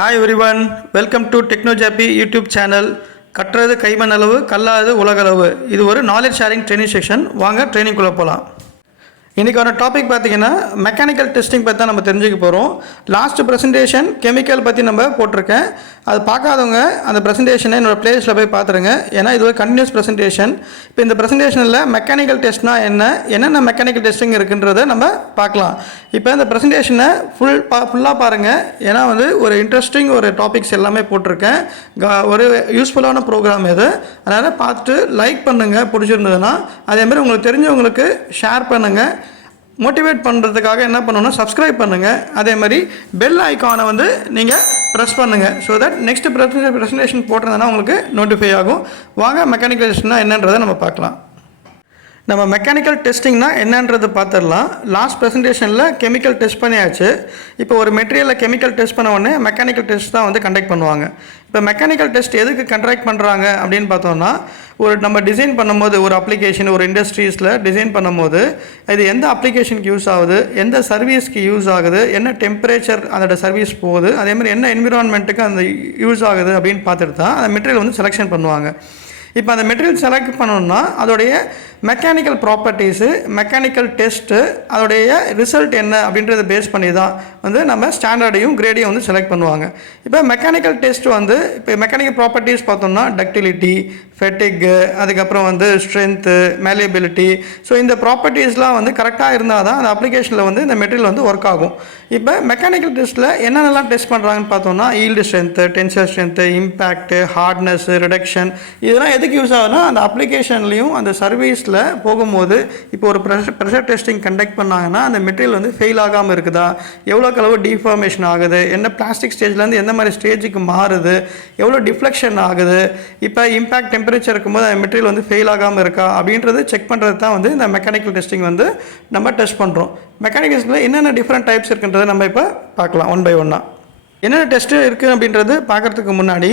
Hi everyone, welcome to TechnoJappy YouTube channel. கற்றது கைமண் அளவு கல்லாது உலகளவு. இது ஒரு நாலேஜ் ஷேரிங் ட்ரைனிங் செக்ஷன். வாங்க ட்ரைனிங்குள்ளே போகலாம். இன்றைக்கான டாபிக் பார்த்திங்கன்னா மெக்கானிக்கல் டெஸ்டிங் பற்றி தான் நம்ம தெரிஞ்சுக்க போகிறோம். லாஸ்ட் ப்ரெசன்டேஷன் கெமிக்கல் பற்றி நம்ம போட்டிருக்கேன். அது பார்க்காதவங்க அந்த ப்ரெசன்டேஷனை என்னோடய பிளேலிஸ்ட்டில் போய் பார்த்துருங்க. ஏன்னா இது ஒரு கண்டினியூஸ் ப்ரெசன்டேஷன். இப்போ இந்த ப்ரெசன்டேஷனில் மெக்கானிக்கல் டெஸ்ட்னா என்னென்ன மெக்கானிக்கல் டெஸ்டிங் இருக்குன்றதை நம்ம பார்க்கலாம். இப்போ இந்த ப்ரெசன்டேஷனை ஃபுல்லாக பாருங்கள். ஏன்னா ஒரு இன்ட்ரெஸ்டிங் ஒரு டாபிக்ஸ் எல்லாமே போட்டிருக்கேன். ஒரு யூஸ்ஃபுல்லான ப்ரோக்ராம் இது. அதனால் பார்த்துட்டு லைக் பண்ணுங்கள் பிடிச்சிருந்ததுன்னா. அதேமாதிரி உங்களுக்கு தெரிஞ்சவங்களுக்கு ஷேர் பண்ணுங்கள். மோட்டிவேட் பண்ணுறதுக்காக என்ன பண்ணணும்னா சப்ஸ்கிரைப் பண்ணுங்கள். அதே மாதிரி பெல் ஐக்கானை நீங்கள் ப்ரெஸ் பண்ணுங்கள். ஸோ தட் நெக்ஸ்ட் ப்ரெசன்டேஷன் போட்டிருந்தேன்னா உங்களுக்கு நோட்டிஃபை ஆகும். வாங்க மெக்கானிக்கல் டெஸ்ட்னா என்னன்றதை நம்ம பார்க்கலாம். நம்ம மெக்கானிக்கல் டெஸ்டிங்னா என்னன்றது பார்த்துடலாம். லாஸ்ட் ப்ரெசன்டேஷனில் கெமிக்கல் டெஸ்ட் பண்ணியாச்சு. இப்போ ஒரு மெட்டீரியலில் கெமிக்கல் டெஸ்ட் பண்ண உடனே மெக்கானிக்கல் டெஸ்ட் தான் கண்டக்ட் பண்ணுவாங்க. இப்போ மெக்கானிக்கல் டெஸ்ட் எதுக்கு கண்டக்ட் பண்ணுறாங்க அப்படின்னு பார்த்தோம்னா, நம்ம டிசைன் பண்ணும்போது ஒரு அப்ளிகேஷன் ஒரு இண்டஸ்ட்ரீஸில் டிசைன் பண்ணும்போது இது எந்த அப்ளிகேஷனுக்கு யூஸ் ஆகுது, எந்த சர்வீஸ்க்கு யூஸ் ஆகுது, என்ன டெம்பரேச்சர் அதோட சர்வீஸ் போகுது, அதேமாதிரி என்ன என்விரான்மெண்ட்டுக்கு அந்த யூஸ் ஆகுது அப்படின்னு பார்த்துட்டு தான் அந்த மெட்டீரியல் செலெக்ஷன் பண்ணுவாங்க. இப்போ அந்த மெட்டீரியல் செலக்ட் பண்ணணும்னா அதோடைய மெக்கானிக்கல் ப்ராப்பர்ட்டிஸு, மெக்கானிக்கல் டெஸ்ட்டு, அதோடைய ரிசல்ட் என்ன அப்படின்றத பேஸ் பண்ணி தான் நம்ம ஸ்டாண்டர்டையும் கிரேடையும் செலக்ட் பண்ணுவாங்க. இப்போ மெக்கானிக்கல் டெஸ்ட் இப்போ மெக்கானிக்கல் ப்ராப்பர்ட்டிஸ் பார்த்தோம்னா டக்டிலிட்டி, ஃபெட்டிக்கு, அதுக்கப்புறம் ஸ்ட்ரென்த்து, மேலியபிலிட்டி. ஸோ இந்த ப்ராப்பர்ட்டிஸ்லாம் கரெக்டாக இருந்தால் தான் அந்த அப்ளிகேஷனில் இந்த மெட்டீரியல் ஒர்க் ஆகும். இப்போ மெக்கானிக்கல் டெஸ்ட்டில் என்னென்னலாம் டெஸ்ட் பண்ணுறாங்கன்னு பார்த்தோம்னா yield strength, tensile strength, impact, hardness, reduction. இதெல்லாம் எதுக்கு யூஸ் ஆகுதுன்னா அந்த அப்ளிகேஷன்லேயும் அந்த சர்வீஸில் போகும்போது இப்போ ஒரு ப்ரெஷர் டெஸ்டிங் கண்டக்ட் பண்ணாங்கன்னா அந்த மெட்டீரியல் ஃபெயில் ஆகாமல் இருக்குதா, எவ்வளோக்கு அளவு டிஃபார்மேஷன் ஆகுது, என்ன பிளாஸ்டிக் ஸ்டேஜ்லேருந்து எந்த மாதிரி ஸ்டேஜுக்கு மாறுது, எவ்வளோ டிஃப்ளெக்ஷன் ஆகுது, இப்போ இம்பேக்ட் டெம்பரேச்சர் இருக்கும்போது அந்த மெட்டீரியல் ஃபெயில் ஆகாமல் இருக்கா அப்படின்றது செக் பண்ணுறது தான் இந்த மெக்கானிக்கல் டெஸ்டிங் நம்ம டெஸ்ட் பண்ணுறோம். மெக்கானிக்கல் டெஸ்ட்டில் என்னென்ன டிஃப்ரெண்ட் டைப்ஸ் இருக்குன்றதை நம்ம இப்போ பார்க்கலாம் ஒன் பை ஒன்னாக. என்னென்ன டெஸ்ட்டு இருக்குது அப்படின்றது பார்க்குறதுக்கு முன்னாடி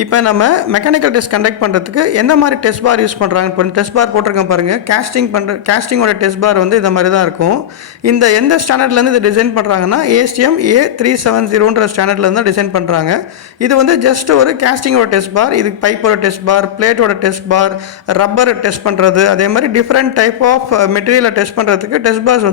இப்போ நம்ம மெக்கானிக்கல் டெஸ்ட் கண்டக்ட் பண்ணுறதுக்கு எந்த மாதிரி டெஸ்ட் பார் யூஸ் பண்ணுறாங்க. இப்போ டெஸ்ட் பார் போட்டிருக்கேன் பாருங்கள். கேஸ்டிங்கோட டெஸ்ட் பார் இந்த மாதிரி தான் இருக்கும். இந்த எந்த ஸ்டாண்டர்ட்லேருந்து இது டிசைன் பண்ணுறாங்கன்னா ASTM A370ன்ற ஸ்டாண்டர்ட்லேருந்து தான் டிசைன் பண்ணுறாங்க. இது ஜஸ்ட் ஒரு கேஸ்டிங்கோட டெஸ்ட் பார். இது பைப்போட test for, பிளேட்டோட test for, rubber test பண்ணுறது, அதே மாதிரி டிஃப்ரெண்ட் டைப் ஆஃப் மெட்டீரியலை டெஸ்ட் பண்ணுறதுக்கு டெஸ்ட் பார்ஸ்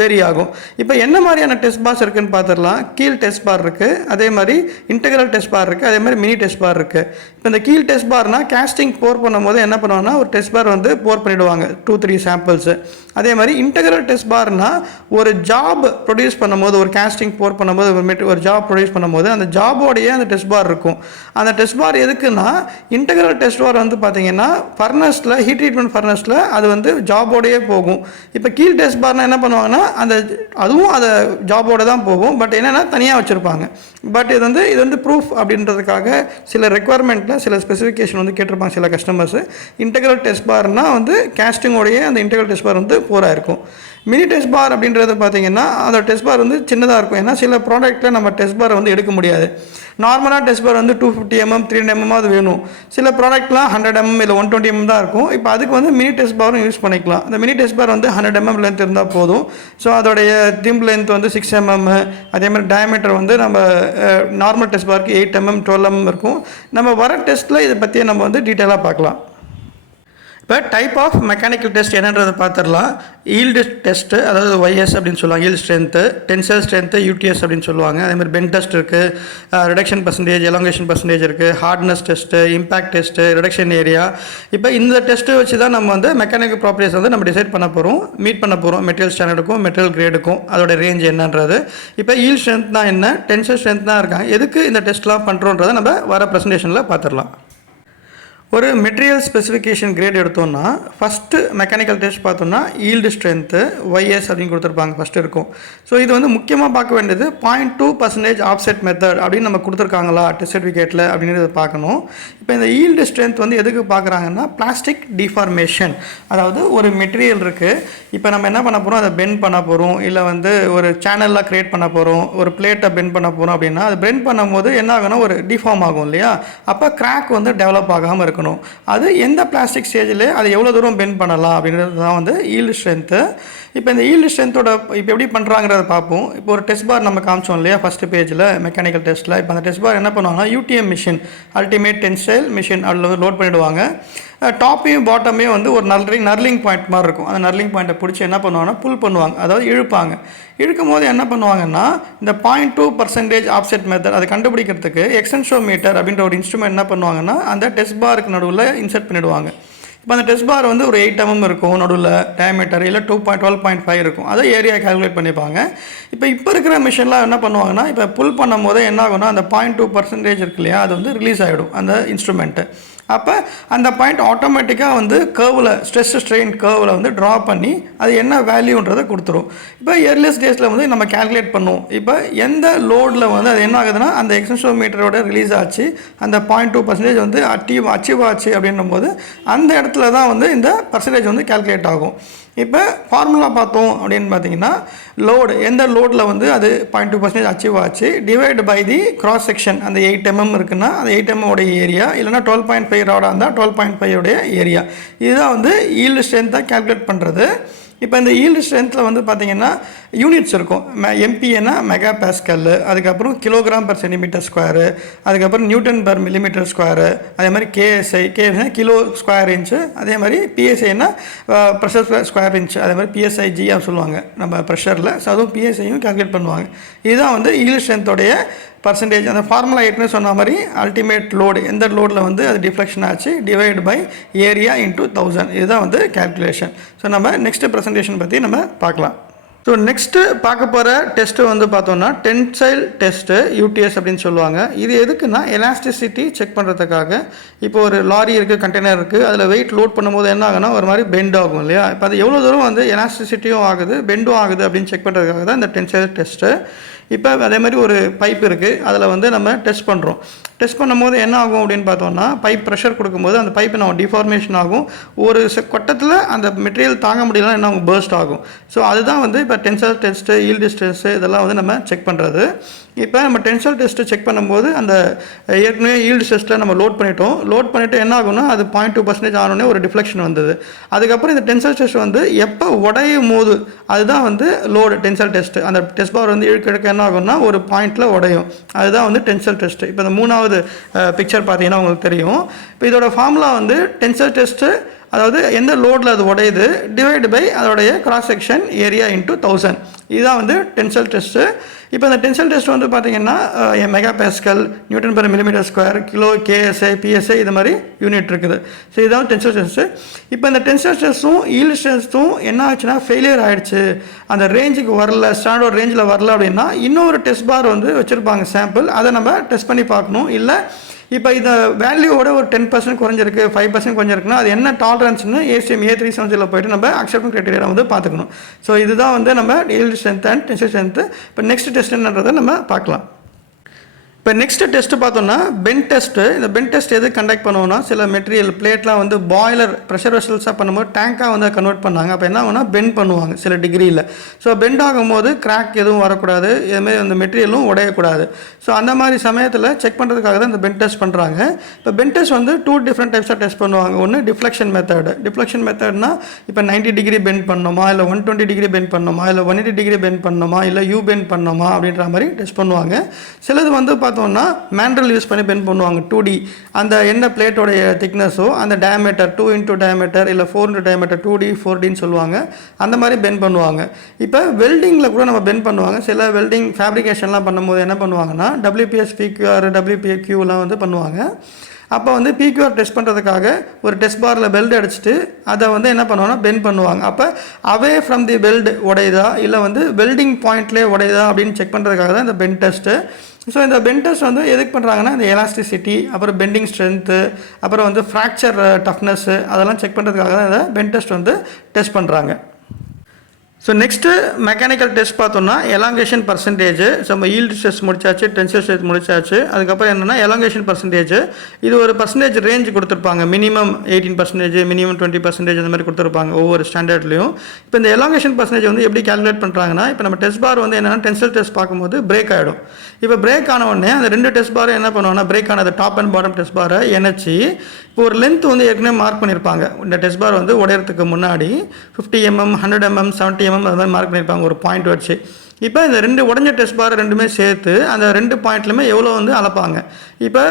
வேரி ஆகும். இப்போ என்ன மாதிரியான டெஸ்ட் பார்ஸ் இருக்குதுன்னு பார்த்துடலாம். கீழ் டெஸ்ட் பார் இருக்குது, அதே மாதிரி இன்டெகிரல் டெஸ்ட் பார் இருக்குது, அதே மாதிரி மினி டெஸ்ட் பார் இருக்குது. இப்போ இந்த கீழ் டெஸ்ட் பார்னா கேஸ்டிங் போர் பண்ணும்போது என்ன பண்ணுவாங்கன்னா ஒரு டெஸ்ட் பார் போர் பண்ணிவிடுவாங்க 2-3 சாம்பிள்ஸு. அதே மாதிரி இன்டெகிரல் டெஸ்ட் பார்னா ஒரு ஜாப் ப்ரொடியூஸ் பண்ணும்போது, ஒரு கேஸ்டிங் போர் பண்ணும்போது ஒரு ஜாப் ப்ரொடியூஸ் பண்ணும்போது அந்த ஜாபோடைய அந்த டெஸ்ட் பார் இருக்கும். அந்த டெஸ்ட் பார் எதுக்குன்னா இன்டெகிரல் டெஸ்ட் பார் பார்த்தீங்கன்னா ஃபர்னஸில், ஹீட் ட்ரீட்மெண்ட் ஃபர்னஸில் அது ஜாபோடையே போகும். இப்போ கீழ் டெஸ்ட் பார்னா என்ன பண்ணுவாங்கன்னா அதுவும் அதை ஜாபோட தான் போகும். பட் என்னென்னா தனியாக வச்சுருப்பாங்க. பட் இது ப்ரூஃப் அப்படின்றதுக்காக சில ரெக்குவயர்மெண்ட்டில் சில ஸ்பெசிஃபிகேஷன் கேட்டிருப்பாங்க சில கஸ்டமர்ஸு. இன்டெகிரல் டெஸ்ட் பார்னால் கேஸ்டிங்கோடைய அந்த இன்டெகிரல் டெஸ்ட் பார் போராக இருக்கும். மினி டெஸ்ட் பார் அப்படின்றது பார்த்தீங்கன்னா அதோட டெஸ்ட் பார் சின்னதாக இருக்கும். ஏன்னா சில ப்ராடக்ட்டில் நம்ம டெஸ்ட் பார் எடுக்க முடியாது. நார்மலாக டெஸ்ட் பார் 250 mm 300 mm அது வேணும். சில ப்ராடக்ட்லாம் 100 mm இல்லை 120 mm தான் இருக்கும். இப்போ அதுக்கு மினி டெஸ்ட் பாரும் யூஸ் பண்ணிக்கலாம். அந்த mini test for 100 mm length இருந்தால் போதும். ஸோ அதோடைய திம் லென்த் 6 mm, அதே மாதிரி டயமீட்டர் நம்ம நார்மல் டெஸ்ட் பாருக்கு 8 mm 12 mm இருக்கும். நம்ம வர டெஸ்ட்டில் இதை பற்றி நம்ம டீட்டெயிலாக பார்க்கலாம். இப்போ டைப் ஆஃப் மெக்கானிக்கல் டெஸ்ட் என்னன்றதை பார்த்துடலாம். ஈல்டு டெஸ்ட்டு, அதாவது YS அப்படின்னு சொல்லுவாங்க, yield strength, tensile strength UTS அப்படின்னு சொல்லுவாங்க. அதேமாதிரி பெண்ட் டெஸ்ட் இருக்குது, ரிடக்ஷன் பர்சன்டேஜ், எலாங்கேஷன் பர்சன்டேஜ் இருக்குது, hardness test, impact test, reduction area. இப்போ இந்த டெஸ்ட்டு வச்சு தான் நம்ம மெக்கானிக்கல் ப்ராப்பர்ட்டிஸ் நம்ம டிசைட் பண்ண போகிறோம், மீட் பண்ண போகிறோம். மெட்டீரியல் ஸ்டாண்டர்டுக்கும் மெட்டீரியல் கிரேடுக்கும் அதோட ரேஞ்ச் என்னன்றது. இப்போ ஈல்டு ஸ்ட்ரென்த்னா என்ன, டென்சைல் ஸ்ட்ரென்த் தான் இருக்காங்க, எதுக்கு இந்த டெஸ்ட்லாம் பண்ணுறோன்றதை நம்ம வர ப்ரெசன்டேஷனில் பார்த்துடலாம். ஒரு மெட்டீரியல் ஸ்பெசிஃபிகேஷன் கிரேட் எடுத்தோம்னா ஃபஸ்ட்டு மெக்கானிக்கல் டெஸ்ட் பார்த்தோம்னா ஈல்டு ஸ்ட்ரென்த்து YS அப்படின்னு கொடுத்துருப்பாங்க, ஃபஸ்ட்டு இருக்கும். ஸோ இது முக்கியமாக பார்க்க வேண்டியது 0.2% ஆஃப்செட் மெத்தட் அப்படின்னு நம்ம கொடுத்துருக்காங்களா டெஸ்ட் சர்டிஃபிகேட்டில் அப்படிங்கிறத பார்க்கணும். இப்போ இந்த ஈல்டு ஸ்ட்ரென்த் எதுக்கு பார்க்குறாங்கன்னா பிளாஸ்டிக் டிஃபார்மேஷன். அதாவது ஒரு மெட்டீரியல் இருக்குது, இப்போ நம்ம என்ன பண்ண போகிறோம், அதை பெண்ட் பண்ண போகிறோம், இல்லை ஒரு சேனல்லாம் க்ரியேட் பண்ண போகிறோம், ஒரு பிளேட்டை பெண்ட் பண்ண போகிறோம் அப்படின்னா அது பெண்ட் பண்ணும்போது என்ன ஆகும்னா ஒரு டிஃபார்ம் ஆகும் இல்லையா. அப்போ கிராக் டெவலப் ஆகாமல் இருக்கும். அது எந்த பிளாஸ்டிக் ஸ்டேஜில் அது எவ்வளோ தூரம் பெண்ட் பண்ணலாம் அப்படின்றது தான் ஈல்டு ஸ்ட்ரென்த்து. இப்போ இந்த ஈல்டு ஸ்ட்ரென்த்தோட இப்போ எப்படி பண்ணுறாங்கிறத பார்ப்போம். இப்போ ஒரு டெஸ்ட் பார் நம்ம காமிச்சோம் இல்லையா ஃபஸ்ட்டு பேஜில் மெக்கானிக்கல் டெஸ்ட்டில். இப்போ அந்த டெஸ்ட் பார் என்ன பண்ணுவாங்கன்னா UTM machine, ultimate tensile machine, அதில் வந்து லோட் பண்ணிவிடுவாங்க. டாப்பையும் பாட்டமையும் வந்து ஒரு நர்லிங் பாயிண்ட் மாதிரி இருக்கும். அந்த நர்லிங் பாயிண்ட்டை பிடிச்சி என்ன பண்ணுவாங்கன்னா புல் பண்ணுவாங்க, அதாவது இழுப்பாங்க. இழுக்கும் போது என்ன பண்ணுவாங்கன்னா இந்த 0.2% ஆப்செட் மெத்தட் அதை கண்டுபிடிக்கிறதுக்கு எக்ஸ்டென்ஷோமீட்டர் அப்படின்ற ஒரு இன்ஸ்ட்ருமெண்ட் என்ன பண்ணுவாங்கன்னா அந்த டெஸ்ட் பாருக்கு நடுவில் இன்சர்ட் பண்ணிவிடுவாங்க. இப்போ அந்த டெஸ்ட் பார் வந்து ஒரு 8 mm இருக்கும் நடுவில் டயமீட்டர், இல்லை 12.5 இருக்கும். அதை ஏரியா கால்குலேட் பண்ணிப்பாங்க. இப்போ இருக்கிற மிஷின்லாம் என்ன பண்ணுவாங்கன்னா இப்போ புல் பண்ணும் போது என்ன ஆகும்னா அந்த 0.2% இருக்கு இல்லையா, அது வந்து ரிலீஸ் ஆகிடும் அந்த இன்ஸ்ட்ருமெண்ட்டு. அப்போ அந்த பாயிண்ட் ஆட்டோமேட்டிக்காக வந்து கர்வில் ஸ்ட்ரெஸ் ஸ்ட்ரெயின் கர்வில் வந்து ட்ரா பண்ணி அது என்ன வேல்யூன்றதை கொடுத்துரும். இப்போ இயர்லியஸ்ட் டேஸில் வந்து நம்ம கேல்குலேட் பண்ணுவோம். இப்போ எந்த லோடில் வந்து அது என்ன ஆகுதுன்னா அந்த எக்ஸ்டென்ஷோமீட்டரோட ரிலீஸ் ஆச்சு, அந்த 0.2% வந்து அச்சீவ் ஆச்சு அப்படின்னும் போது அந்த இடத்துல தான் வந்து இந்த பர்சன்டேஜ் வந்து கேல்குலேட் ஆகும். இப்போ ஃபார்முலா பார்த்தோம் அப்படின்னு பார்த்தீங்கன்னா லோடு எந்த லோடில் வந்து அது 0.2% அச்சீவ் ஆச்சு divide by the cross section. அந்த 8 mm இருக்குன்னா அந்த 8 mm உடைய ஏரியா, இல்லைனா 12.5 ராடாக இருந்தால் 12.5 உடைய ஏரியா. இதுதான் வந்து ஈல்டு ஸ்ட்ரென்த்தை கேல்குலேட் பண்ணுறது. இப்போ இந்த ஈல்டு ஸ்ட்ரென்த்தில் வந்து பார்த்திங்கன்னா யூனிட்ஸ் இருக்கும். எம்பிஏனா மெகா பாஸ்கல், அதுக்கப்புறம் கிலோகிராம் பர் சென்டிமீட்டர் ஸ்கொயரு, அதுக்கப்புறம் நியூட்டன் பர் மில்லிமீட்டர் ஸ்கொயரு, அதே மாதிரி கேஎஸ்ஐனா கிலோ ஸ்கொயர் இன்ச்சு, அதே மாதிரி பிஎஸ்ஐனா ப்ரெஷர் ஸ்கொயர் இன்ச்சு, அதே மாதிரி பிஎஸ்ஐஜி சொல்லுவாங்க நம்ம ப்ரெஷரில். ஸோ அதுவும் பிஎஸ்ஐயும் கால்குலேட் பண்ணுவாங்க. இதுதான் வந்து ஈல்டு ஸ்ட்ரென்த்தோடைய பர்சன்டேஜ். அந்த ஃபார்முலா ஏற்கனவே சொன்ன மாதிரி அல்டிமேட் லோடு எந்த லோடில் வந்து அது டிஃப்ளெக்ஷன் ஆச்சு டிவைட் பை ஏரியா இன்ட்டு 1000. இதுதான் வந்து கேல்குலேஷன். ஸோ நம்ம நெக்ஸ்ட் ப்ரெசன்டேஷன் பற்றி நம்ம பார்க்கலாம். ஸோ நெக்ஸ்ட்டு பார்க்க போகிற டெஸ்ட்டு வந்து பார்த்தோன்னா டென்சைல் டெஸ்ட்டு, யூடிஎஸ் அப்படின்னு சொல்லுவாங்க. இது எதுக்குன்னா எலாஸ்டிசிட்டி செக் பண்ணுறதுக்காக. இப்போ ஒரு லாரி இருக்குது, கண்டெய்னர் இருக்குது, அதில் வெயிட் லோட் பண்ணும்போது என்ன ஆகுனா ஒரு மாதிரி பெண்ட் ஆகும் இல்லையா. இப்போ அது எவ்வளோ தூரம் வந்து எலாஸ்டிசிட்டியும் ஆகுது பெண்டும் ஆகுது அப்படின்னு செக் பண்ணுறதுக்காக தான் இந்த டென்சைல் டெஸ்ட்டு. இப்போ அதே மாதிரி ஒரு பைப் இருக்குது, அதில் வந்து நம்ம டெஸ்ட் பண்ணுறோம். டெஸ்ட் பண்ணும்போது என்ன ஆகும் அப்படின்னு பார்த்தோம்னா பைப் ப்ரெஷர் கொடுக்கும்போது அந்த பைப்பு நம்ம டிஃபார்மேஷன் ஆகும். ஒரு கொட்டத்தில் அந்த மெட்டீரியல் தாங்க முடியலன்னா என்ன ஆகும், பர்ஸ்ட் ஆகும். ஸோ அதுதான் வந்து இப்போ டென்சைல் டெஸ்ட்டு, ஈல்டு டெஸ்ட்டு இதெல்லாம் வந்து நம்ம செக் பண்ணுறது. இப்போ நம்ம டென்சைல் டெஸ்ட்டு செக் பண்ணும்போது அந்த ஏற்கனவே ஈல்டு டெஸ்ட்டில் நம்ம லோட் பண்ணிவிட்டு என்ன ஆகும்னா அது 0.2% ஆனோடனே ஒரு டிஃப்ளெக்ஷன் வந்தது. அதுக்கப்புறம் இந்த டென்சைல் டெஸ்ட் வந்து எப்போ உடையும் போது அதுதான் வந்து லோடு டென்சைல் டெஸ்ட்டு. அந்த டெஸ்ட் பார் வந்து இழுக்க என்ன ஆகும்னா ஒரு பாயிண்டில் உடையும். அதுதான் வந்து டென்சைல் டெஸ்ட்டு. இப்போ இந்த மூணாவது பிக்சர் பார்த்தீங்கன்னா உங்களுக்கு தெரியும். இப்போ இதோட ஃபார்முலா வந்து டென்சைல் டெஸ்ட்டு, அதாவது எந்த லோடில் அது உடையுது டிவைடு பை அதோடைய கிராஸ் செக்ஷன் ஏரியா இன்ட்டு 1000. இதுதான் வந்து டென்சைல் டெஸ்ட்டு. இப்போ இந்த டென்சைல் டெஸ்ட் வந்து பார்த்திங்கன்னா mega pascal, Newton per millimetre square, kilo, KSI, PSI இது மாதிரி யூனிட் இருக்குது. ஸோ இதுதான் டென்சைல் டெஸ்ட்டு. இப்போ இந்த டென்சைல் டெஸ்ட்டும் ஈல்டு டெஸ்ட்டும் என்ன ஆச்சுன்னா ஃபெயிலியர் ஆகிடுச்சு, அந்த ரேஞ்சுக்கு வரல, ஸ்டாண்டர்ட் ரேஞ்சில் வரல அப்படின்னா இன்னொரு டெஸ்ட் பார் வந்து வச்சுருப்பாங்க சாம்பிள், அதை நம்ம டெஸ்ட் பண்ணி பார்க்கணும். இல்லை இப்போ இந்த வேல்யூவோட ஒரு 10% குறைஞ்சிருக்கு, 5% குறைஞ்சிருக்குன்னா அது என்ன டாலரன்ஸ்னு ASTM A370 போய்ட்டு நம்ம அக்செப்டன்ஸ் க்ரைட்டீரியா வந்து பார்த்துக்கணும். ஸோ இதுதான் வந்து நம்ம yield strength and tensile strength. இப்போ நெக்ஸ்ட் டெஸ்ட் என்னன்றதை நம்ம பார்க்கலாம். இப்போ நெக்ஸ்ட் டெஸ்ட்டு பார்த்தோம்னா பெண்ட் டெஸ்ட்டு. இந்த பெண்ட் டெஸ்ட் எது கண்டக்ட் பண்ணுவோம்னா சில மெட்டீரியல் பிளேட்லாம் வந்து பாய்லர் ப்ரெஷர் வெசல்ஸாக பண்ணும்போது டேங்காக வந்து கன்வெர்ட் பண்ணாங்க. அப்போ என்ன ஆகுனா பெண்ட் பண்ணுவாங்க சில டிகிரியில். ஸோ பெண்ட் ஆகும்போது கிராக் எதுவும் வரக்கூடாது, இதுமாதிரி அந்த மெட்டீரியலும் உடையக்கூடாது. ஸோ அந்த மாதிரி சமயத்தில் செக் பண்ணுறதுக்காக தான் இந்த பெண்ட் டெஸ்ட் பண்ணுறாங்க. இப்போ பெண்ட் டெஸ்ட் வந்து 2 டிஃப்ரெண்ட் டைப்ஸாக டெஸ்ட் பண்ணுவாங்க. ஒன்று டிஃப்ளெக்ஷன் மெத்தட். டிஃப்ளெக்ஷன் மெத்தட்னா இப்போ 90 டிகிரி பெண்ட் பண்ணணுமா, இல்லை 120 டிகிரி பெண்ட் பண்ணணுமா, இல்லை 180 டிகிரி பெண்ட் பண்ணணுமா, இல்லை யூ பெண்ட் பண்ணணுமா அப்படின்ற மாதிரி டெஸ்ட் பண்ணுவாங்க. சிலது வந்து பார்த்தோம்னா மேண்ட்ரல் யூஸ் பண்ணி பெண்ட் பண்ணுவாங்க 2D. அந்த என்ன பிளேட்டோடைய திக்னஸோ அந்த டயமீட்டர் 2 இன்ட்டு டயமீட்டர் இல்லை 4 இன்ட்டு டயமீட்டர் 2D 4Dன்னு சொல்லுவாங்க. அந்த மாதிரி பெண்ட் பண்ணுவாங்க. இப்போ வெல்டிங்கில் கூட நம்ம பெண்ட் பண்ணுவாங்க. சில வெல்டிங் ஃபேப்ரிகேஷன்லாம் பண்ணும்போது என்ன பண்ணுவாங்கன்னா WPS PQR WPQலாம் வந்து பண்ணுவாங்க. அப்போ வந்து PQR டெஸ்ட் பண்ணுறதுக்காக ஒரு டெஸ்ட் பாரில் பெல்ட் அடிச்சுட்டு அதை வந்து என்ன பண்ணுவாங்கன்னா பெண்ட் பண்ணுவாங்க. அப்போ அவே ஃப்ரம் தி பெல்ட் உடையுதா இல்லை வந்து வெல்டிங் பாயிண்ட்லேயே உடையுதா அப்படின்னு செக் பண்ணுறதுக்காக தான் இந்த பெண்ட் டெஸ்ட்டு. ஸோ இந்த பெண்ட் டெஸ்ட் வந்து எதுக்கு பண்ணுறாங்கன்னா இந்த எலாஸ்டிசிட்டி, அப்புறம் பெண்டிங் ஸ்ட்ரென்த்து, அப்புறம் வந்து ஃப்ராக்சர் டஃப்னஸ்ஸு அதெல்லாம் செக் பண்ணுறதுக்காக தான் இந்த பெண்ட் டெஸ்ட் வந்து டெஸ்ட் பண்ணுறாங்க. ஸோ நெக்ஸ்ட்டு மெக்கானிக்கல் டெஸ்ட் பார்த்தோம்னா எலாங்கேஷன் பர்சன்டேஜ். ஸோ நம்ம ஈல்டு டெஸ்ட் முடிச்சாச்சு, டென்சைல் டெஸ்ட் முடிச்சாச்சு. அதுக்கப்புறம் என்னென்னா எலாங்கேஷன் பர்சன்டேஜ். இது ஒரு பர்சன்டேஜ் ரேஞ்ச் கொடுத்துருப்பாங்க. மினிமம் 18%, மினிமம் 20% அந்த மாதிரி கொடுத்துருப்பாங்க ஒவ்வொரு ஸ்டாண்டர்ட்லையும். இப்போ இந்த எலாங்கேஷன் பர்சன்டேஜ் வந்து எப்படி கால்குலேட் பண்ணுறாங்கன்னா இப்போ நம்ம டெஸ்ட் பார் வந்து என்னென்னா டென்சைல் டெஸ்ட் பார்க்கும்போது பிரேக் ஆகிடும். இப்போ பிரேக் ஆன உடனே அந்த 2 டெஸ்ட் பாரும் என்ன பண்ணுவாங்கன்னா பிரேக் ஆனது டாப் அண்ட் பாட்டம் டெஸ்ட் பாரை இணைச்சி இப்போ ஒரு லென்த் வந்து ஏற்கனவே மார்க் பண்ணியிருப்பாங்க. இந்த டெஸ்ட் பார் வந்து உடையறதுக்கு முன்னாடி 50 mm 100 mm 70 mm அது மாதிரி மார்க் பண்ணியிருப்பாங்க ஒரு பாயிண்ட் வச்சு. இப்போ இந்த ரெண்டு உடஞ்ச டெஸ்ட் பார் ரெண்டுமே சேர்த்து அந்த ரெண்டு பாயிண்ட்லையுமே எவ்வளோ வந்து அளப்பாங்க. இப்போ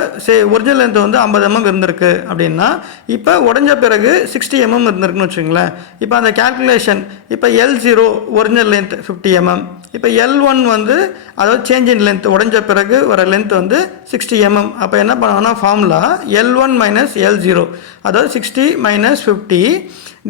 ஒரிஜினல் லென்த் வந்து 50 mm இருந்திருக்கு அப்படின்னா இப்போ உடஞ்ச பிறகு 60 mm இருந்திருக்குன்னு வச்சுங்களேன். இப்போ அந்த கேல்குலேஷன் இப்போ L0 ஒரிஜினல் லென்த் 50 mm, இப்போ L1 வந்து அதாவது சேஞ்ச் இன் லென்த் உடஞ்ச பிறகு வர லென்த் வந்து 60 mm. அப்போ என்ன பண்ணுவாங்கன்னா ஃபார்முலா L1 மைனஸ் L0 அதாவது 60 மைனஸ் 50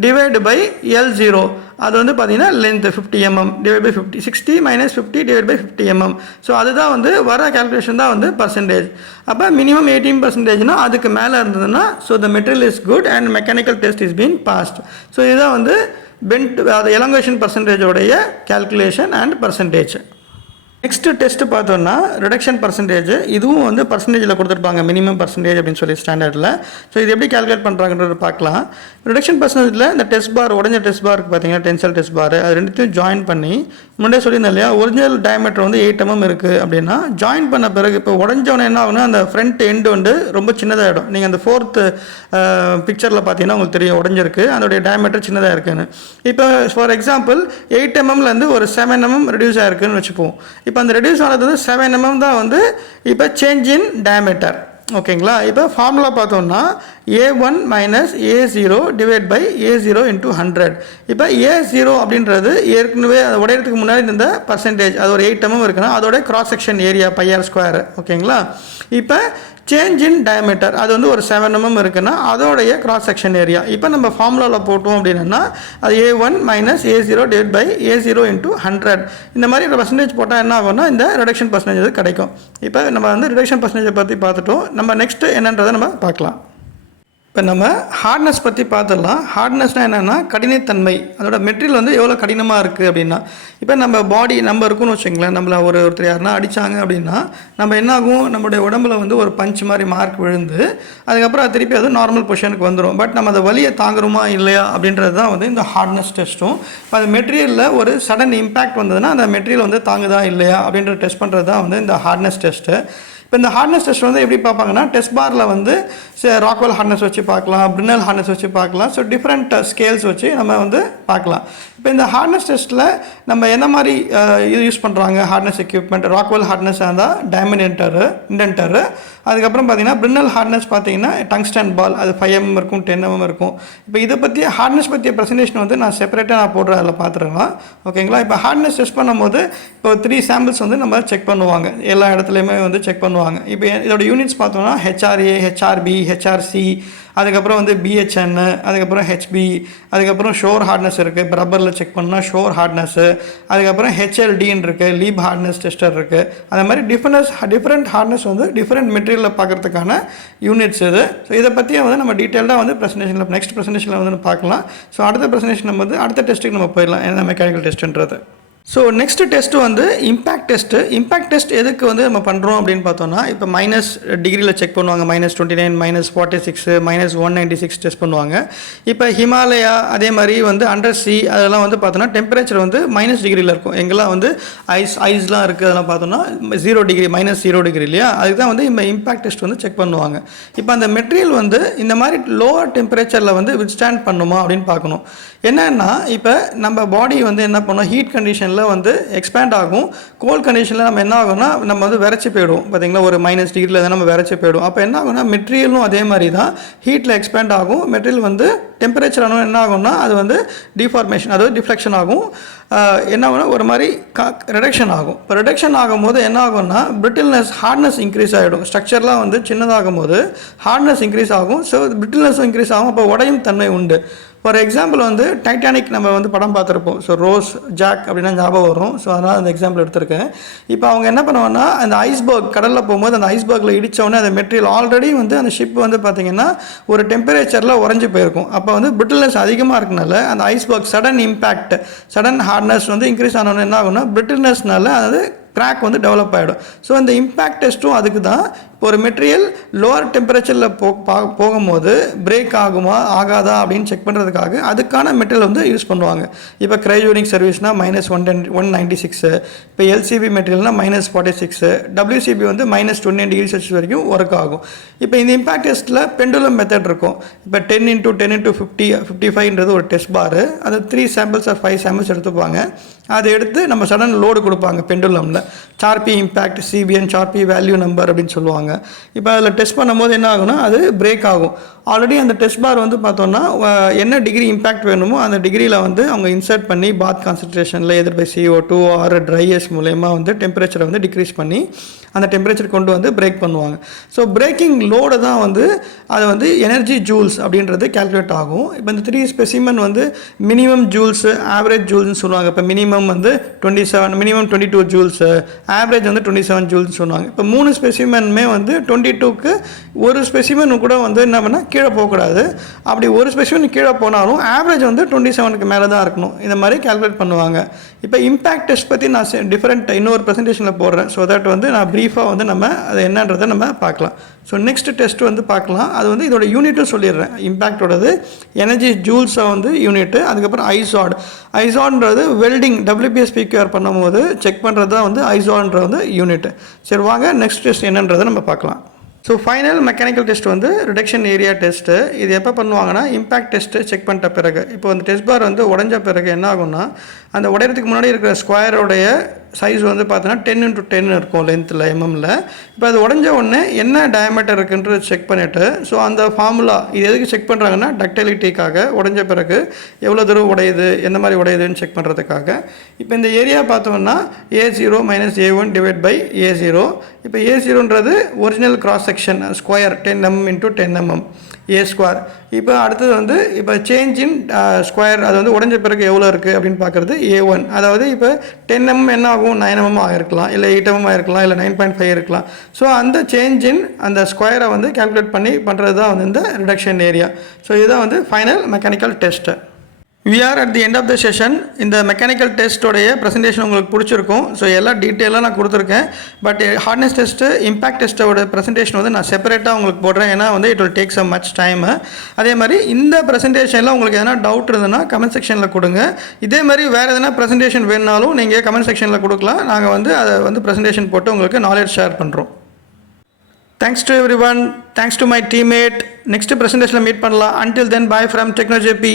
டிவைடு பை L0 அது வந்து பார்த்தீங்கன்னா length 50 mm divide by 50 60 minus 50 divide by 50 mm. So அதுதான் வந்து வர கேல்குலேஷன் தான் வந்து பர்சன்டேஜ். அப்போ மினிமம் 18%னா அதுக்கு மேலே இருந்ததுன்னா so the material is good and mechanical test is been passed. So இதுதான் வந்து பென்ட் அது எலங்கேஷன் பர்சன்டேஜோடைய calculation and percentage. Next test பார்த்தோன்னா ரிடக்ஷன் பர்சன்டேஜ். இதுவும் வந்து பர்சன்டேஜில் கொடுத்துருப்பாங்க மினிமம் பர்சன்டேஜ் அப்படின்னு சொல்லி ஸ்டாண்டர்டில். ஸோ இது எப்படி கேல்குலேட் பண்ணுறாங்கன்றது பார்க்கலாம். ரிடக்ஷன் பர்சன்டேஜில் இந்த டெஸ்ட் பார் உடஞ்ச டெஸ்ட் பாருக்கு பார்த்தீங்கன்னா டென்சல் டெஸ்ட் பார் அது ரெண்டுத்தையும் ஜாயின் பண்ணி முன்னாடியே சொல்லியிருந்தேன் இல்லையா, ஒரிஜினல் டயமீட்டர் வந்து 8 mm இருக்குது அப்படின்னா ஜாயின் பண்ண பிறகு இப்போ உடஞ்சோன்னே என்ன ஆகுனா அந்த ஃப்ரண்ட் எண்டு வந்து ரொம்ப சின்னதாகிடும். நீங்கள் அந்த 4th பிக்சரில் பார்த்தீங்கன்னா உங்களுக்கு தெரியும் உடஞ்சிருக்கு அதோடைய டயமீட்டர் சின்னதாக இருக்குன்னு. இப்போ ஃபார் எக்ஸாம்பிள் 8 mmலேருந்து ஒரு 7 mm ரெடியூஸ் ஆகிருக்குன்னு வச்சுப்போம். இப்போ அந்த ரெடியூஸ் ஆனது வந்து 7 mm தான் வந்து இப்போ சேஞ்ச் இன் டயமீட்டர். ஓகேங்களா. இப்போ ஃபார்முலா பார்த்தோம்னா A1 minus A0 divide by A0 into 100. இப்போ A0 அப்படின்றது ஏற்கனவே அது உடையறதுக்கு முன்னாடி இந்த பர்சன்டேஜ் அது ஒரு 8 mm இருக்குன்னா அதோட கிராஸ் செக்ஷன் ஏரியா πr². ஓகேங்களா. இப்போ சேஞ்ச் இன் டயமீட்டர் அது வந்து ஒரு 7 mm இருக்குன்னா அதோடைய கிராஸ் செக்ஷன் ஏரியா இப்போ நம்ம ஃபார்முலாவில் போட்டோம் அப்படின்னா அது A1 minus A0 divide by A0 into 100. இந்த மாதிரி பர்சன்டேஜ் போட்டால் என்ன ஆகும்னா இந்த ரிடக்ஷன் பர்சன்டேஜ் கிடைக்கும். இப்போ நம்ம வந்து ரிடக்ஷன் பர்சன்டேஜை பற்றி பார்த்துட்டோம். நம்ம நெக்ஸ்ட்டு என்னன்றதை நம்ம பார்க்கலாம். இப்போ நம்ம ஹார்ட்னஸ் பற்றி பார்த்துடலாம். ஹார்ட்னஸ்னால் என்னென்னா கடினத்தன்மை, அதோட மெட்டீரியல் வந்து எவ்வளோ கடினமாக இருக்குது அப்படின்னா. இப்போ நம்ம பாடி நம்ம இருக்குன்னு வச்சுங்களேன், நம்மளை ஒருத்தர் யாருன்னா அடித்தாங்க அப்படின்னா நம்ம என்னாகும் நம்மளுடைய உடம்புல வந்து ஒரு பஞ்ச் மாதிரி மார்க் விழுந்து அதுக்கப்புறம் அது திருப்பி அது நார்மல் பொசிஷனுக்கு வந்துடும். பட் நம்ம அதை வலியை தாங்குறோமா இல்லையா அப்படின்றது தான் வந்து இந்த ஹார்ட்னஸ் டெஸ்ட்டும். இப்போ அந்த மெட்டீரியலில் ஒரு சடன் இம்பேக்ட் வந்ததுன்னா அந்த மெட்டீரியல் வந்து தாங்குதா இல்லையா அப்படின்ற டெஸ்ட் பண்ணுறது தான் வந்து இந்த ஹார்ட்னஸ் டெஸ்ட்டு. இப்போ இந்த ஹார்ட்னஸ் டெஸ்ட் வந்து எப்படி பார்ப்பாங்கன்னா டெஸ்ட் பாரில் வந்து ராக்வெல் ஹார்ட்னஸ் வச்சு பார்க்கலாம், பிரினல் ஹார்ட்னஸ் வச்சு பார்க்கலாம். ஸோ டிஃப்ரெண்ட் ஸ்கேல்ஸ் வச்சு நம்ம வந்து பார்க்கலாம். இப்போ இந்த ஹார்ட்னஸ் டெஸ்ட்டில் நம்ம என்ன மாதிரி இது யூஸ் பண்ணுறாங்க ஹார்ட்னஸ் எக்யூப்மெண்ட். ராக்வெல் ஹார்ட்னஸ் இருந்தால் டைமண்ட் இண்டென்டரு. அதுக்கப்புறம் பார்த்தீங்கன்னா பிரினல் ஹார்ட்னஸ் பார்த்தீங்கன்னா டங்ஸ்டன் பால் அது 5 mm இருக்கும் 10 mm இருக்கும். இப்போ இதை பற்றி ஹார்ட்னஸ் பற்றிய ப்ரெசன்டேஷன் வந்து நான் செப்பரேட்டாக நான் போடுறேன் அதில் பார்த்துருக்கலாம். ஓகேங்களா. இப்போ ஹார்ட்னஸ் டெஸ்ட் பண்ணும்போது இப்போ 3 சாம்பிள்ஸ் வந்து நம்ம செக் பண்ணுவாங்க, எல்லா இடத்துலையுமே வந்து செக் பண்ணுவாங்க. இப்போ இதோட யூனிட்ஸ் பார்த்தோம்னா HRA, HRB, HRC, அதுக்கப்புறம் வந்து BHN, அதுக்கப்புறம் HB, அதுக்கப்புறம் ஷோர் ஹார்ட்னஸ் இருக்குது. ரப்பரில் செக் பண்ணால் ஷோர் ஹார்ட்னஸ்ஸு, அதுக்கப்புறம் HLDன்னு இருக்குது, லீப் ஹார்ட்னஸ் டெஸ்டர் இருக்குது. அந்த மாதிரி டிஃப்ரெண்ட் ஹார்ட்னஸ் வந்து டிஃப்ரெண்ட் மெட்டீரியலில் பார்க்குறதுக்கான யூனிட்ஸ் இது. ஸோ இதை பற்றியே வந்து நம்ம டீட்டெயிலாக வந்து ப்ரெசன்டேஷனில் நெக்ஸ்ட் ப்ரெசன்டேஷனில் வந்து பார்க்கலாம். ஸோ அடுத்த ப்ரெசன்டேஷன் நம்ம வந்து அடுத்த டெஸ்ட்டுக்கு நம்ம போயிடலாம், என்ன மெக்கானிக்கல் டெஸ்ட்டுன்றது. ஸோ நெக்ஸ்ட் டெஸ்ட்டு வந்து இம்பேக்ட் டெஸ்ட்டு. இம்பேக்ட் டெஸ்ட் எதுக்கு வந்து நம்ம பண்ணுறோம் அப்படின்னு பார்த்தோன்னா இப்போ மைனஸ் டிகிரியில் செக் பண்ணுவாங்க, -29, -46, -196 டெஸ்ட் பண்ணுவாங்க. இப்போ ஹிமாலயா அதே மாதிரி வந்து அண்டர் சி அதெல்லாம் வந்து பார்த்தோன்னா டெம்பரேச்சர் வந்து -டிகிரியில் இருக்கும். எங்கெல்லாம் வந்து ஐஸ்லாம் இருக்குது அதெல்லாம் பார்த்தோன்னா 0 டிகிரி -0 டிகிரி இல்லையா, அதுக்கு தான் வந்து இந்த இம்பேக்ட் டெஸ்ட் வந்து செக் பண்ணுவாங்க. இப்போ அந்த மெட்டீரியல் வந்து இந்த மாதிரி லோவர் டெம்பரேச்சரில் வந்து வித்ஸ்டாண்ட் பண்ணுமா அப்படின்னு பார்க்கணும். என்னென்னா இப்போ நம்ம பாடி வந்து என்ன பண்ணோம் ஹீட் கண்டிஷனில் வந்து எக்ஸ்பேண்ட் ஆகும். கோல்ட் கண்டிஷனில் நம்ம என்ன ஆகும்னா நம்ம வந்து விரைச்சி போயிடும். பார்த்தீங்களா ஒரு -டிகிரியில் தான் நம்ம விரைச்சி போயிடும். அப்போ என்ன ஆகும்னா மெட்டீரியலும் அதே மாதிரி தான் ஹீட்டில் எக்ஸ்பேண்ட் ஆகும். மெட்டீரியல் வந்து டெம்பரேச்சர் ஆனால் என்ன ஆகும்னா அது வந்து டிஃபார்மேஷன் அதாவது டிஃப்ளெக்ஷன் ஆகும். என்ன ஆகும்னா ஒரு மாதிரி ரிடக்ஷன் ஆகும். இப்போ ரிடக்ஷன் ஆகும்போது என்ன ஆகும்னா பிரிட்டில்னஸ் ஹார்ட்னஸ் இன்க்ரீஸ் ஆகிடும். ஸ்ட்ரக்சர்லாம் வந்து சின்னதாகும் போது ஹார்ட்னஸ் இன்க்ரீஸ் ஆகும். ஸோ பிரிட்டில்னஸும் இன்க்ரீஸ் ஆகும். அப்போ உடையும் தன்மை உண்டு. ஃபார் எக்ஸாம்பிள் வந்து டைட்டானிக் நம்ம வந்து படம் பார்த்துருப்போம். ஸோ ரோஸ் ஜாக் அப்படின்னா ஞாபகம் வரும். ஸோ அதனால் அந்த எக்ஸாம்பிள் எடுத்திருக்கேன். இப்போ அவங்க என்ன பண்ணுவாங்கன்னா அந்த ஐஸ்பர்க் கடலில் போகும்போது அந்த ஐஸ்பர்க்கில் இடித்தோடனே அந்த மெட்டீரியல் ஆல்ரெடி வந்து அந்த ஷிப் வந்து பார்த்திங்கன்னா ஒரு டெம்பரேச்சரில் உறைஞ்சி போயிருக்கும். அப்போ வந்து பிரிட்டில்னஸ் அதிகமாக இருக்கனால அந்த iceberg sudden impact sudden hardness வந்து இன்க்ரீஸ் ஆனோன்னு என்ன ஆகும்னா பிரிட்டில்னஸ்னால அது கிராக் வந்து டெவலப் ஆகிடும். ஸோ இந்த இம்பேக்ட் டெஸ்ட்டும் அதுக்கு தான். ஒரு மெட்டீரியல் லோவர் டெம்பரேச்சரில் போகும்போது பிரேக் ஆகுமா ஆகாதா அப்படின்னு செக் பண்ணுறதுக்காக அதுக்கான மெட்டீரியல் வந்து யூஸ் பண்ணுவாங்க. இப்போ கிரையோனிக் சர்வீஸ்னால் -196, இப்போ எல்சிபி மெட்டீரியல்னால் -46, WCB வந்து -29°C வரைக்கும் ஒர்க் ஆகும். இப்போ இந்த இம்பாக்ட் டெஸ்ட்டில் பெண்டுலம் மெத்தட் இருக்கும். இப்போ 10x10x50 55ன்றது ஒரு டெஸ்ட் பாரு. அது 3 samples or 5 samples எடுத்துப்பாங்க. அதை எடுத்து நம்ம சடன் லோடு கொடுப்பாங்க பெண்டுலமில். சார்பி இம்பேக்ட், சிபிஎன், சார்பி வேல்யூ நம்பர் அப்படின்னு சொல்லுவாங்க. இப்போ அதில் டெஸ்ட் பண்ணும்போது என்ன ஆகும்னா அது பிரேக் ஆகும். ஆல்ரெடி அந்த டெஸ்ட் பார் வந்து பார்த்தோன்னா என்ன டிகிரி இம்பேக்ட் வேணுமோ அந்த டிகிரியில் வந்து அவங்க இன்சர்ட் பண்ணி பாத் கான்சன்ட்ரேஷனில் எதிர் பை CO2 ஆர் ட்ரையஸ் மூலயமா வந்து டெம்பரேச்சரை வந்து டிக்ரீஸ் பண்ணி அந்த டெம்பரேச்சர் கொண்டு வந்து பிரேக் பண்ணுவாங்க. ஸோ பிரேக்கிங் லோடு தான் வந்து அது வந்து எனர்ஜி ஜூல்ஸ் அப்படின்றது கேல்குலேட் ஆகும். இப்போ இந்த 3 ஸ்பெசிமன் வந்து மினிமம் ஜூல்ஸு, ஆவரேஜ் ஜூல்ஸ்னு சொல்லுவாங்க. இப்போ மினிமம் வந்து 22 ஜூல்ஸு, ஆவரேஜ் வந்து 27 ஜூல்ஸ்னு சொன்னாங்க. இப்போ 3 ஸ்பெசிமனுமே வந்து 22க்கு ஒரு ஸ்பெசிமன் கூட வந்து என்ன பண்ணால் கீழே போகக்கூடாது. அப்படி ஒரு ஸ்பெசிமன் கீழே போனாலும் ஆவரேஜ் வந்து 27க்கு மேலே தான் இருக்கணும். இந்த மாதிரி கேல்குலேட் பண்ணுவாங்க. இப்போ இம்பேக்ட் டெஸ்ட் பற்றி நான் டிஃப்ரெண்ட் இன்னொரு ப்ரெசன்டேஷனில் போடுறேன். ஸோ தட் வந்து நான் ப்ரீஃபாக வந்து நம்ம அது என்னன்றதை நம்ம பார்க்கலாம். ஸோ நெக்ஸ்ட் டெஸ்ட் வந்து பார்க்கலாம். அது வந்து இதோட யூனிட்டும் சொல்லிடுறேன். இம்பேக்டோடது எனர்ஜி ஜூல்ஸை வந்து யூனிட்டு, அதுக்கப்புறம் ஐசாட்ன்றது வெல்டிங் WPS-PQR பண்ணும்போது செக் பண்ணுறது தான் வந்து ஐசாட்ன்ற வந்து யூனிட்டு. சரி வாங்க நெக்ஸ்ட் டெஸ்ட் என்னன்றதை நம்ம பார்க்கலாம். ஸோ ஃபைனல் மெக்கானிக்கல் டெஸ்ட் வந்து ரிடக்ஷன் ஏரியா டெஸ்ட்டு. இது எப்போ பண்ணுவாங்கன்னா இம்பேக்ட் டெஸ்ட்டு செக் பண்ணிட்ட பிறகு. இப்போ அந்த டெஸ்ட் பார் வந்து உடஞ்ச பிறகு என்ன ஆகும்னா அந்த உடையறதுக்கு முன்னாடி இருக்கிற ஸ்கொயரோடைய சைஸ் வந்து பார்த்தோன்னா 10x10 இருக்கும் லென்த்தில் எம்எம்மில். இப்போ அது உடஞ்ச உடனே என்ன டயமீட்டர் இருக்குன்றது செக் பண்ணிவிட்டு, ஸோ அந்த ஃபார்முலா இது எதுக்கு செக் பண்ணுறாங்கன்னா டக்டிலிட்டிக்காக, உடஞ்ச பிறகு எவ்வளோ தூரம் உடையுது, எந்த மாதிரி உடையுதுன்னு செக் பண்ணுறதுக்காக. இப்போ இந்த ஏரியா பார்த்தோம்னா A0 - A1 / A0. இப்போ A0ன்றது original cross section square 10mm × 10mm A². இப்போ அடுத்தது வந்து இப்போ சேஞ்ச் இன் ஸ்கொயர், அது வந்து உடஞ்ச பிறகு எவ்வளோ இருக்குது அப்படின்னு பார்க்குறது A1. அதாவது இப்போ 10mm என்ன ஆகும், 9mm ஆகிருக்கலாம், இல்லை 8mm ஆகிருக்கலாம், இல்லை 9.5 இருக்கலாம். ஸோ அந்த சேஞ்ச் இன் அந்த ஸ்கொயரை வந்து கால்குலேட் பண்ணி பண்ணுறது தான் வந்து இந்த ரிடக்ஷன் ஏரியா. ஸோ இதுதான் வந்து final mechanical test. We are at the end of the session. இந்த மெக்கானிக்கல் டெஸ்ட்டோடைய ப்ரெசன்டேஷன் உங்களுக்கு பிடிச்சிருக்கும். ஸோ எல்லாம் டீட்டெயிலாக நான் கொடுத்துருக்கேன். பட் ஹார்ட்னஸ் டெஸ்ட்டு, இம்பாக்ட் டெஸ்ட்டோட ப்ரெசன்டேஷன் வந்து நான் செப்பரேட்டாக உங்களுக்கு போடுறேன். ஏன்னா வந்து it will take some much time. அதே மாதிரி இந்த ப்ரெசன்டேஷனில் உங்களுக்கு எதனா டவுட் இருந்ததுன்னா கமெண்ட் செக்ஷனில் கொடுங்க. இதே மாதிரி வேறு எதனா ப்ரெசன்டேஷன் வேணுனாலும் நீங்கள் கமெண்ட் செக்ஷனில் கொடுக்கலாம். நாங்கள் வந்து அதை வந்து ப்ரெசன்டேஷன் போட்டு உங்களுக்கு நாலேஜ் ஷேர் பண்ணுறோம். Thanks to everyone. Thanks to my teammate. Next presentation meet பண்ணலாம். Until then, bye from TechnoJP.